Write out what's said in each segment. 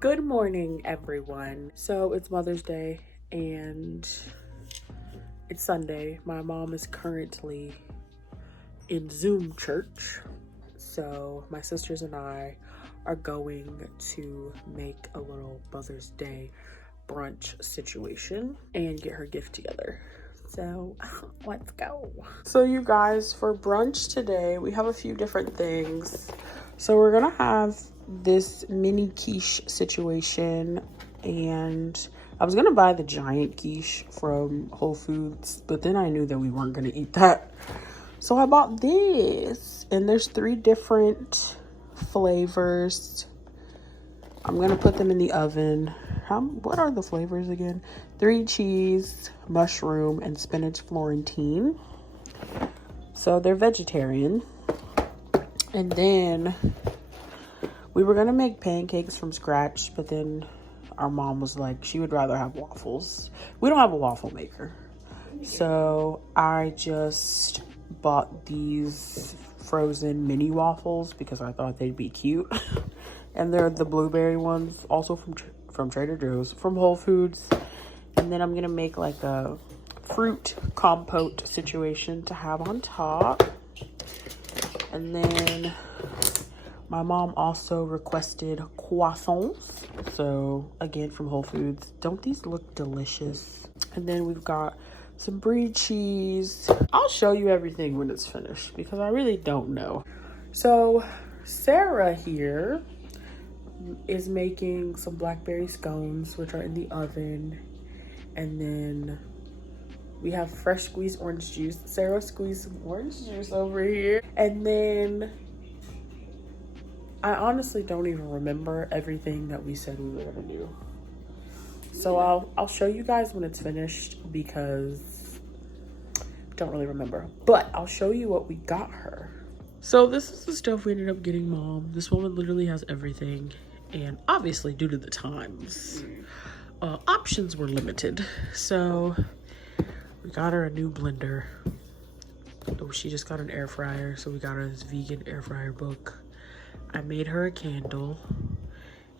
Good morning, everyone. So it's Mother's Day and it's Sunday. My mom is currently in Zoom church. So my sisters and I are going to make a little Mother's Day brunch situation and get her gift together. So let's go. So you guys, for brunch today, we have a few different things. So we're gonna have this mini quiche situation, and I was gonna buy the giant quiche from Whole Foods, but then I knew that we weren't gonna eat that. So I bought this, and there's 3 different flavors. I'm gonna put them in the oven. What are the flavors again? 3 cheese, mushroom, and spinach Florentine. So they're vegetarian. And then we were gonna make pancakes from scratch, but then our mom was like, she would rather have waffles. We don't have a waffle maker. So I just bought these frozen mini waffles because I thought they'd be cute. And they're the blueberry ones, also from Trader Joe's, from Whole Foods. And then I'm gonna make like a fruit compote situation to have on top. And then my mom also requested croissants. So again, from Whole Foods. Don't these look delicious? And then we've got some brie cheese. I'll show you everything when it's finished because I really don't know. So Sarah here is making some blackberry scones, which are in the oven. And then we have fresh squeezed orange juice. Sarah squeezed some orange juice over here. And then I honestly don't even remember everything that we said we were gonna do. So I'll show you guys when it's finished because I don't really remember. But I'll show you what we got her. So this is the stuff we ended up getting mom. This woman literally has everything. And obviously, due to the times, options were limited. So we got her a new blender. Oh, she just got an air fryer. So we got her this vegan air fryer book. I made her a candle.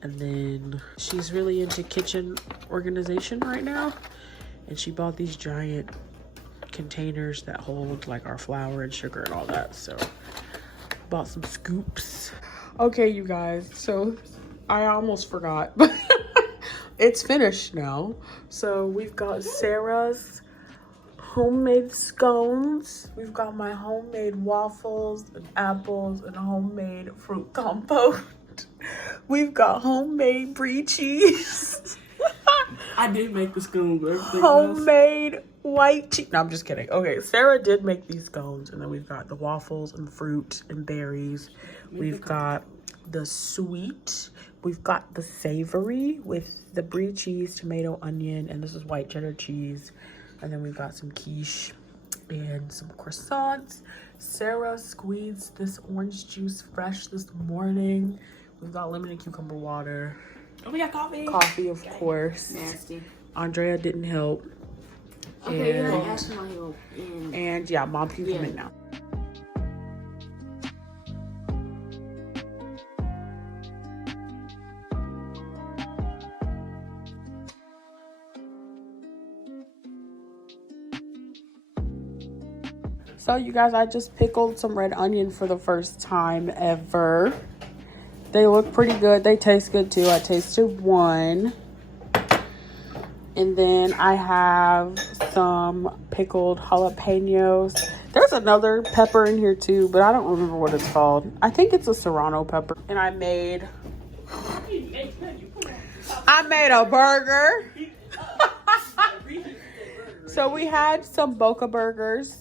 And then she's really into kitchen organization right now. And she bought these giant containers that hold like our flour and sugar and all that. So bought some scoops. Okay, you guys. So I almost forgot, but it's finished now. So we've got Sarah's homemade scones. We've got my homemade waffles and apples and homemade fruit compote. We've got homemade brie cheese. I did make the scones, but everything homemade white cheese. No, I'm just kidding. Okay, Sarah did make these scones, and then we've got the waffles and fruit and berries. We've got the sweet. We've got the savory with the brie cheese, tomato, onion, and this is white cheddar cheese. And then we've got some quiche and some croissants. Sarah squeezed this orange juice fresh this morning. We've got lemon and cucumber water. Oh, we got coffee. Coffee, of course. Nasty. Andrea didn't help. Okay, you gotta ask my help. And yeah, mom can come in now. So you guys, I just pickled some red onion for the first time ever. They look pretty good. They taste good too. I tasted one. And then I have some pickled jalapenos. There's another pepper in here too, but I don't remember what it's called. I think it's a serrano pepper. And I made a burger. So we had some Boca burgers.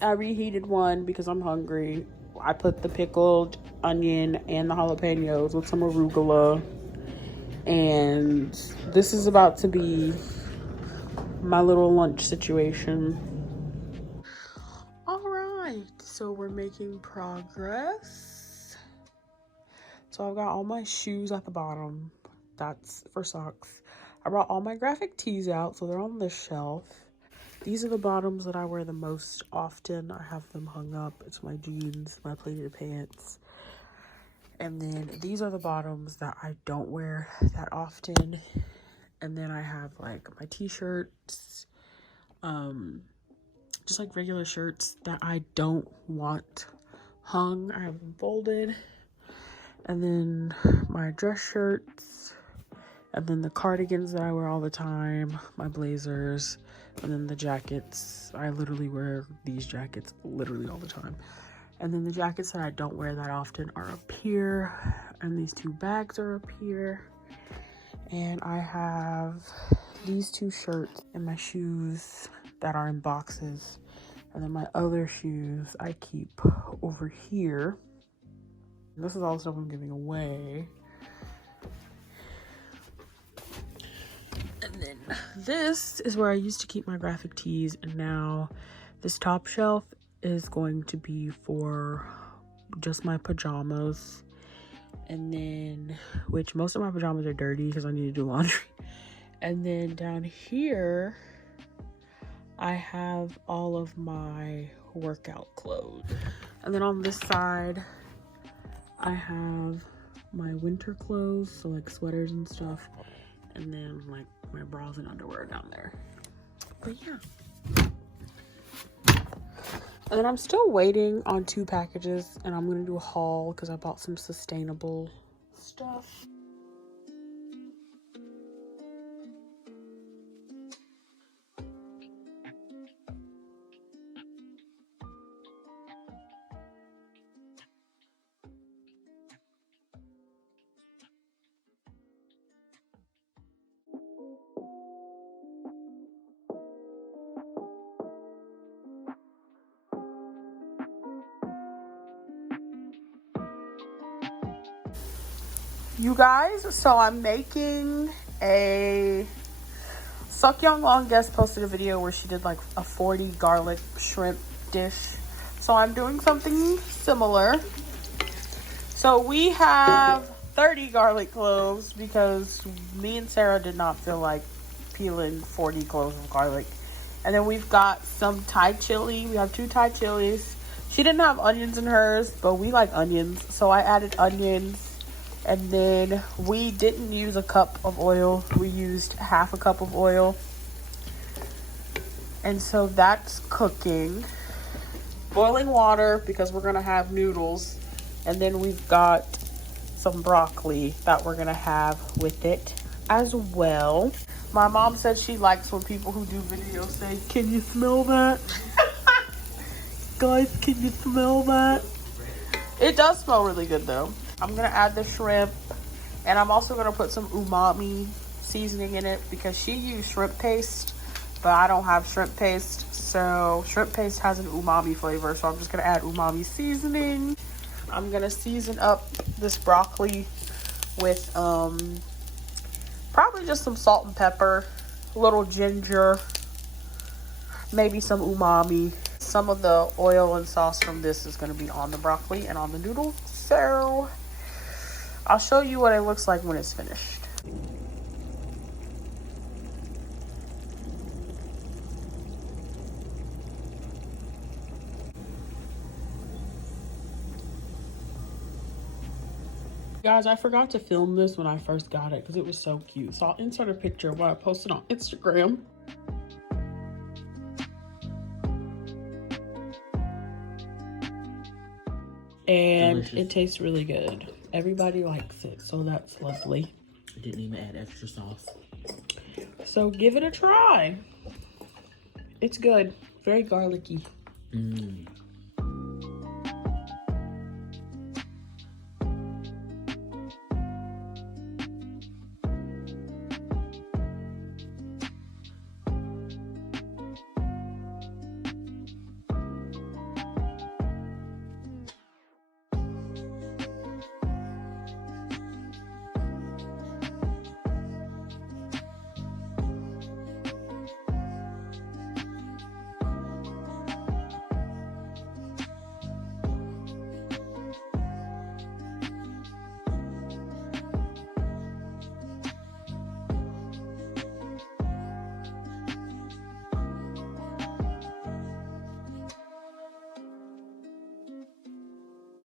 I reheated one because I'm hungry. I put the pickled onion and the jalapenos with some arugula. And this is about to be my little lunch situation. All right, so we're making progress. So I've got all my shoes at the bottom. That's for socks. I brought all my graphic tees out, so they're on this shelf. These are the bottoms that I wear the most often. I have them hung up. It's my jeans, my pleated pants. And then these are the bottoms that I don't wear that often. And then I have like my t-shirts, just like regular shirts that I don't want hung. I have them folded. And then my dress shirts, and then the cardigans that I wear all the time, my blazers, and then the jackets. I literally wear these jackets literally all the time. And then the jackets that I don't wear that often are up here, and these two bags are up here. And I have these two shirts and my shoes that are in boxes. And then my other shoes I keep over here. And this is all stuff I'm giving away. And then this is where I used to keep my graphic tees, and now this top shelf is going to be for just my pajamas. And then, which most of my pajamas are dirty because I need to do laundry. And then down here I have all of my workout clothes. And then on this side I have my winter clothes, so like sweaters and stuff, and then like my bras and underwear down there. But yeah. And then I'm still waiting on 2 packages, and I'm gonna do a haul because I bought some sustainable stuff. You guys, so I'm making a Seonkyoung long guest posted a video where she did like a 40 garlic shrimp dish. So I'm doing something similar. So we have 30 garlic cloves because me and Sarah did not feel like peeling 40 cloves of garlic. And then we've got some Thai chili. We have 2 Thai chilies. She didn't have onions in hers, but we like onions. So I added onions. And then we didn't use a cup of oil. We used half a cup of oil. And so that's cooking. Boiling water because we're going to have noodles. And then we've got some broccoli that we're going to have with it as well. My mom said she likes when people who do videos say, "Can you smell that?" Guys, can you smell that? It does smell really good though. I'm gonna add the shrimp, and I'm also gonna put some umami seasoning in it because she used shrimp paste, but I don't have shrimp paste. So shrimp paste has an umami flavor, so I'm just gonna add umami seasoning. I'm gonna season up this broccoli with probably just some salt and pepper, a little ginger, maybe some umami. Some of the oil and sauce from this is gonna be on the broccoli and on the noodles. So I'll show you what it looks like when it's finished. Guys, I forgot to film this when I first got it because it was so cute. So I'll insert a picture of what I posted on Instagram. And delicious. It tastes really good. Everybody likes it, so that's lovely. I didn't even add extra sauce. So give it a try. It's good. Very garlicky.